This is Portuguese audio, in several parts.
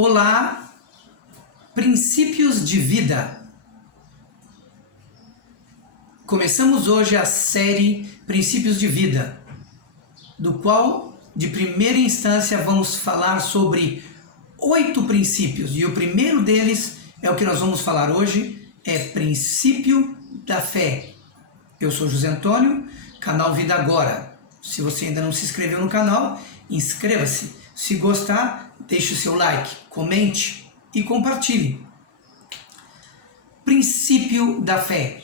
Olá, princípios de vida. Começamos hoje a série Princípios de Vida, do qual, de primeira instância, vamos falar sobre 8 princípios. E o primeiro deles é o que nós vamos falar hoje, é princípio da fé. Eu sou José Antônio, canal Vida Agora. Se você ainda não se inscreveu no canal, inscreva-se. Se gostar, deixe o seu like, comente e compartilhe. Princípio da fé.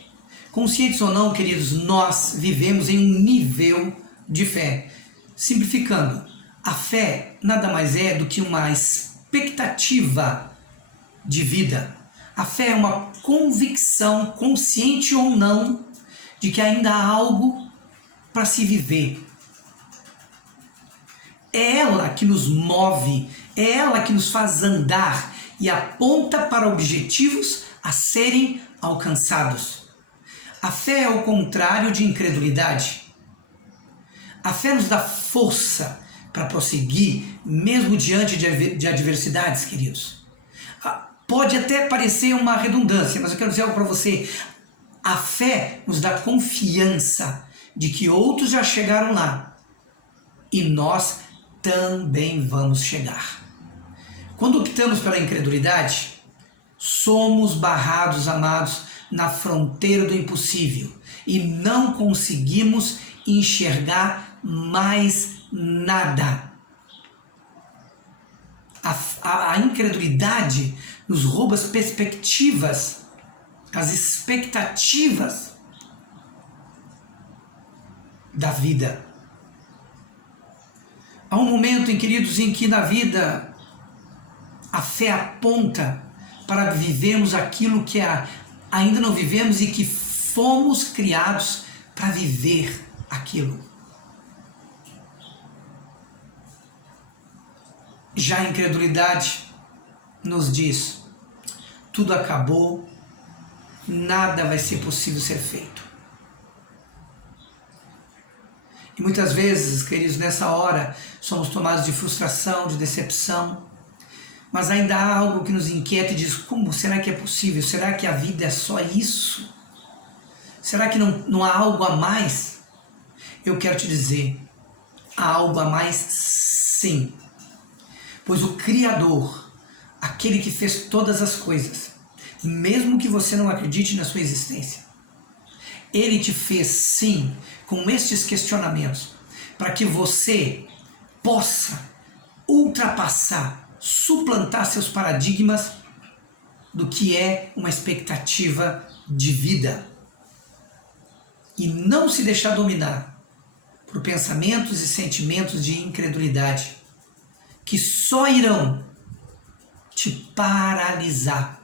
Conscientes ou não, queridos, nós vivemos em um nível de fé. Simplificando, a fé nada mais é do que uma expectativa de vida. A fé é uma convicção, consciente ou não, de que ainda há algo para se viver. É ela que nos move, é ela que nos faz andar e aponta para objetivos a serem alcançados. A fé é o contrário de incredulidade. A fé nos dá força para prosseguir, mesmo diante de adversidades, queridos. Pode até parecer uma redundância, mas eu quero dizer algo para você. A fé nos dá confiança de que outros já chegaram lá e nós também vamos chegar. Quando optamos pela incredulidade, somos barrados, amados, na fronteira do impossível e não conseguimos enxergar mais nada. A incredulidade nos rouba as perspectivas, as expectativas da vida. Há um momento, queridos, em que na vida a fé aponta para vivermos aquilo que ainda não vivemos e que fomos criados para viver aquilo. Já a incredulidade nos diz: tudo acabou, nada vai ser possível ser feito. E muitas vezes, queridos, nessa hora, somos tomados de frustração, de decepção, mas ainda há algo que nos inquieta e diz: como será que é possível? Será que a vida é só isso? Será que não há algo a mais? Eu quero te dizer, há algo a mais sim. Pois o Criador, aquele que fez todas as coisas, mesmo que você não acredite na sua existência, Ele te fez sim com estes questionamentos, para que você possa ultrapassar, suplantar seus paradigmas do que é uma expectativa de vida. E não se deixar dominar por pensamentos e sentimentos de incredulidade, que só irão te paralisar,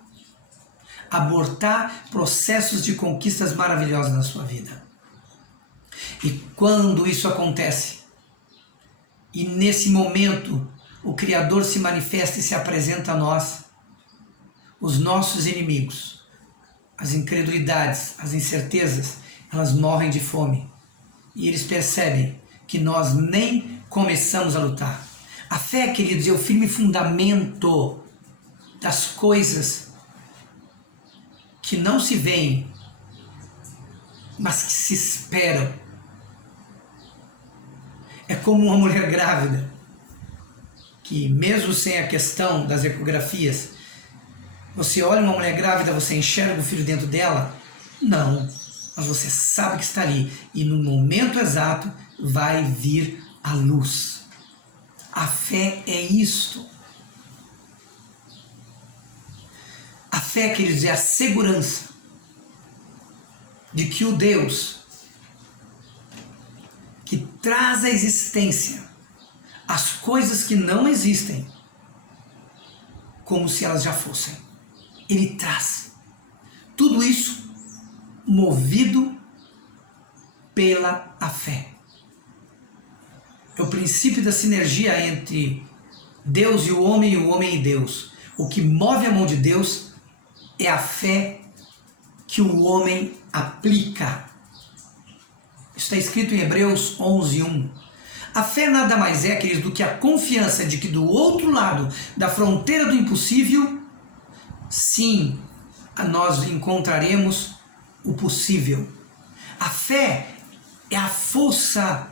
abortar processos de conquistas maravilhosas na sua vida. E quando isso acontece, e nesse momento o Criador se manifesta e se apresenta a nós, os nossos inimigos, as incredulidades, as incertezas, elas morrem de fome. E eles percebem que nós nem começamos a lutar. A fé, queridos, é o firme fundamento das coisas que não se veem, mas que se esperam. É como uma mulher grávida, que mesmo sem a questão das ecografias, você olha uma mulher grávida, você enxerga o filho dentro dela? Não, mas você sabe que está ali, e no momento exato vai vir a luz. A fé é isto. A fé, queridos, é a segurança de que o Deus que traz à existência as coisas que não existem como se elas já fossem. Ele traz tudo isso movido pela a fé. É o princípio da sinergia entre Deus e o homem e Deus. O que move a mão de Deus é a fé que o homem aplica. Está escrito em Hebreus 11:1. A fé nada mais é, queridos, do que a confiança de que do outro lado da fronteira do impossível, sim, nós encontraremos o possível. A fé é a força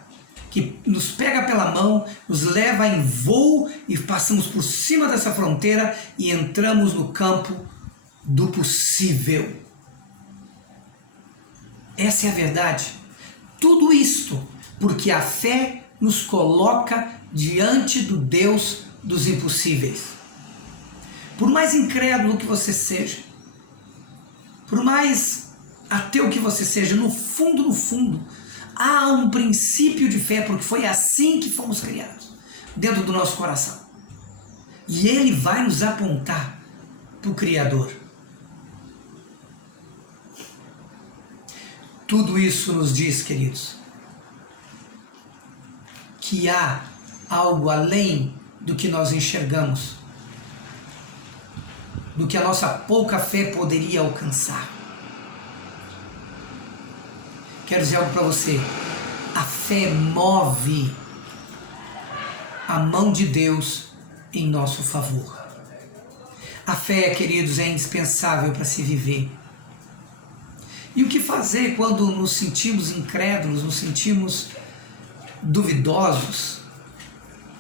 que nos pega pela mão, nos leva em voo e passamos por cima dessa fronteira e entramos no campo do possível. Essa é a verdade. Tudo isto porque a fé nos coloca diante do Deus dos impossíveis. Por mais incrédulo que você seja, por mais ateu que você seja, no fundo, há um princípio de fé, porque foi assim que fomos criados, dentro do nosso coração. E ele vai nos apontar para o Criador. Tudo isso nos diz, queridos, que há algo além do que nós enxergamos, do que a nossa pouca fé poderia alcançar. Quero dizer algo para você. A fé move a mão de Deus em nosso favor. A fé, queridos, é indispensável para se viver. E o que fazer quando nos sentimos incrédulos, nos sentimos duvidosos,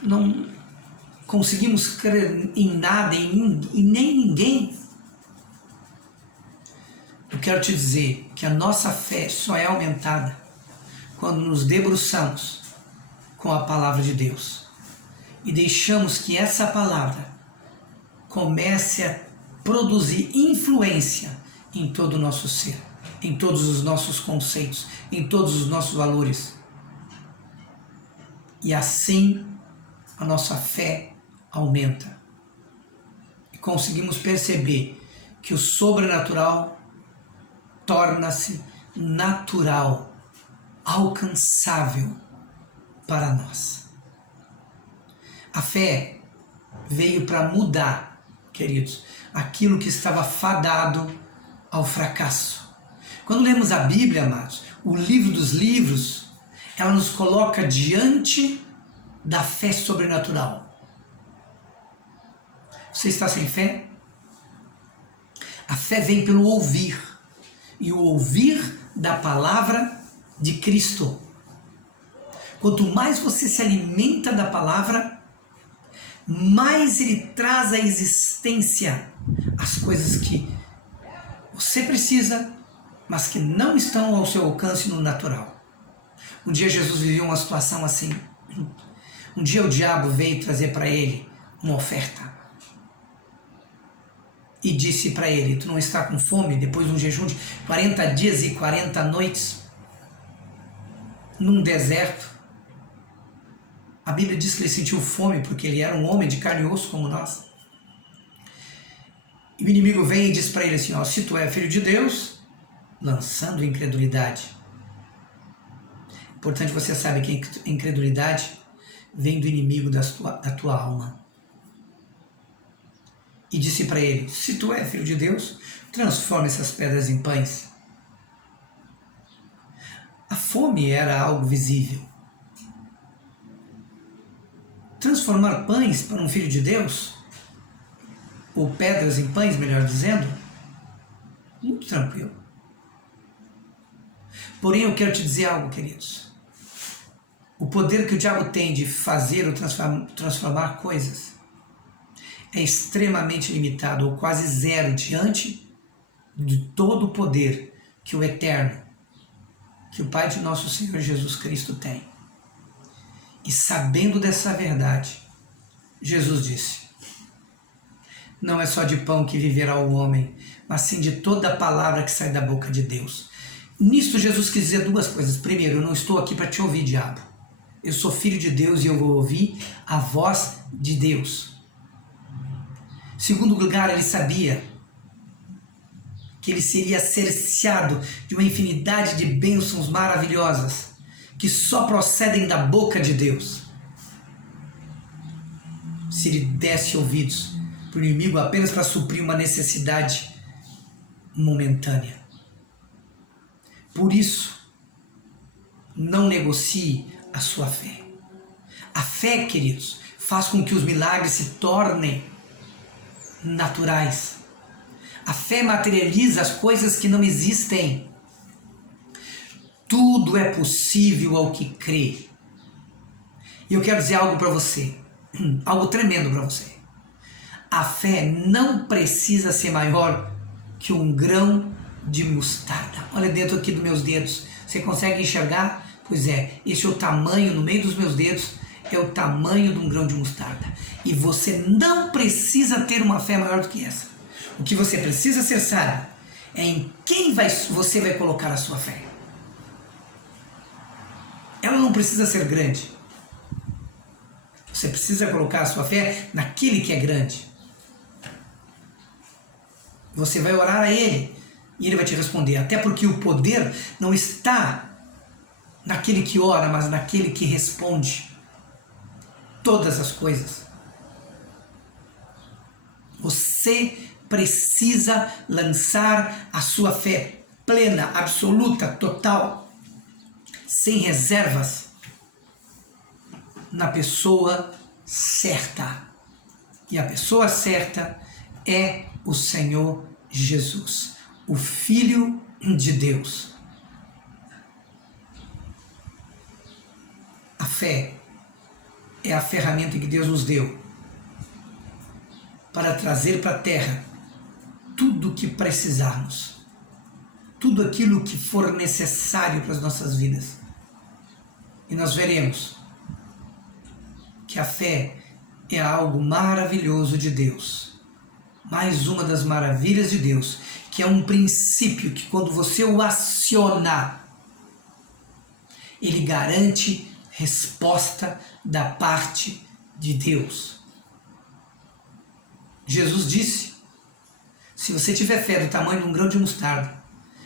não conseguimos crer em nada e nem ninguém? Eu quero te dizer que a nossa fé só é aumentada quando nos debruçamos com a palavra de Deus e deixamos que essa palavra comece a produzir influência em todo o nosso ser, em todos os nossos conceitos, em todos os nossos valores. E assim a nossa fé aumenta e conseguimos perceber que o sobrenatural torna-se natural, alcançável para nós. A fé veio para mudar, queridos, aquilo que estava fadado ao fracasso. Quando lemos a Bíblia, amados, o livro dos livros, ela nos coloca diante da fé sobrenatural. Você está sem fé? A fé vem pelo ouvir, e o ouvir da palavra de Cristo. Quanto mais você se alimenta da palavra, mais ele traz à existência as coisas que você precisa, mas que não estão ao seu alcance no natural. Um dia Jesus viveu uma situação assim. Um dia o diabo veio trazer para ele uma oferta e disse para ele: tu não está com fome depois de um jejum de 40 dias e 40 noites num deserto? A Bíblia diz que ele sentiu fome porque ele era um homem de carne e osso como nós. E o inimigo vem e diz para ele assim: ó, se tu é filho de Deus, lançando incredulidade. Importante você sabe que a incredulidade vem do inimigo da tua alma. E disse para ele: se tu é filho de Deus, transforma essas pedras em pães. A fome era algo visível. Transformar pães para um filho de Deus, ou pedras em pães, melhor dizendo, muito tranquilo. Porém, eu quero te dizer algo, queridos. O poder que o diabo tem de fazer ou transformar coisas é extremamente limitado, ou quase zero, diante de todo o poder que o Eterno, que o Pai de nosso Senhor Jesus Cristo tem. E sabendo dessa verdade, Jesus disse: não é só de pão que viverá o homem, mas sim de toda a palavra que sai da boca de Deus. Nisso Jesus quis dizer duas coisas. Primeiro, eu não estou aqui para te ouvir, diabo. Eu sou filho de Deus e eu vou ouvir a voz de Deus. Segundo lugar, ele sabia que ele seria cerceado de uma infinidade de bênçãos maravilhosas que só procedem da boca de Deus, se ele desse ouvidos para o inimigo apenas para suprir uma necessidade momentânea. Por isso, não negocie a sua fé. A fé, queridos, faz com que os milagres se tornem naturais. A fé materializa as coisas que não existem. Tudo é possível ao que crê. E eu quero dizer algo para você, algo tremendo para você. A fé não precisa ser maior que um grão de mostarda. Olha dentro aqui dos meus dedos. Você consegue enxergar? Pois é, esse é o tamanho, no meio dos meus dedos, é o tamanho de um grão de mostarda. E você não precisa ter uma fé maior do que essa. O que você precisa ser sábio é em quem você vai colocar a sua fé. Ela não precisa ser grande. Você precisa colocar a sua fé naquele que é grande. Você vai orar a Ele e Ele vai te responder. Até porque o poder não está naquele que ora, mas naquele que responde todas as coisas. Você precisa lançar a sua fé plena, absoluta, total, sem reservas, na pessoa certa. E a pessoa certa é o Senhor Jesus, o Filho de Deus. A fé é a ferramenta que Deus nos deu para trazer para a terra tudo o que precisarmos, tudo aquilo que for necessário para as nossas vidas. E nós veremos que a fé é algo maravilhoso de Deus. Mais uma das maravilhas de Deus, que é um princípio que quando você o aciona, ele garante resposta da parte de Deus. Jesus disse, se você tiver fé do tamanho de um grão de mostarda,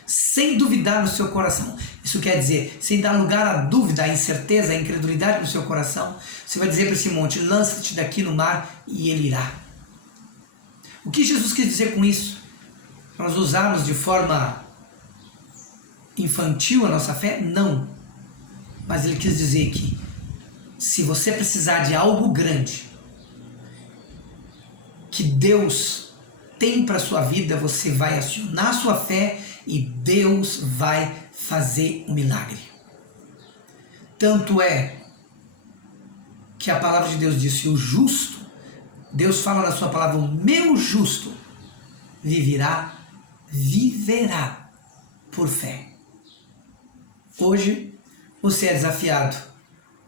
sem duvidar no seu coração, isso quer dizer, sem dar lugar à dúvida, à incerteza, à incredulidade no seu coração, você vai dizer para esse monte, lança-te daqui no mar e ele irá. O que Jesus quis dizer com isso? Nós usarmos de forma infantil a nossa fé? Não. Mas ele quis dizer que se você precisar de algo grande que Deus tem para a sua vida, você vai acionar a sua fé e Deus vai fazer um milagre. Tanto é que a palavra de Deus disse, o justo, Deus fala na sua palavra, o meu justo viverá por fé. Hoje você é desafiado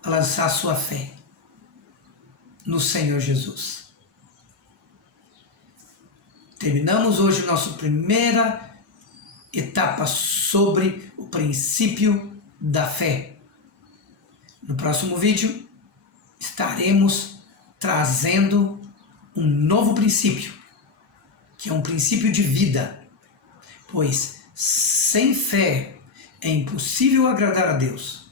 a lançar a sua fé no Senhor Jesus. Terminamos hoje nossa primeira etapa sobre o princípio da fé. No próximo vídeo estaremos trazendo um novo princípio, que é um princípio de vida, pois sem fé é impossível agradar a Deus.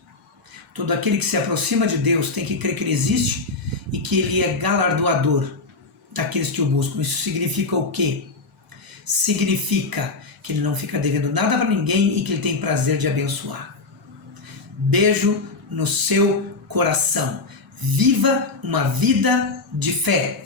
Todo aquele que se aproxima de Deus tem que crer que Ele existe e que Ele é galardoador daqueles que o buscam. Isso significa o quê? Significa que Ele não fica devendo nada para ninguém e que Ele tem prazer de abençoar. Beijo no seu coração. Viva uma vida de fé.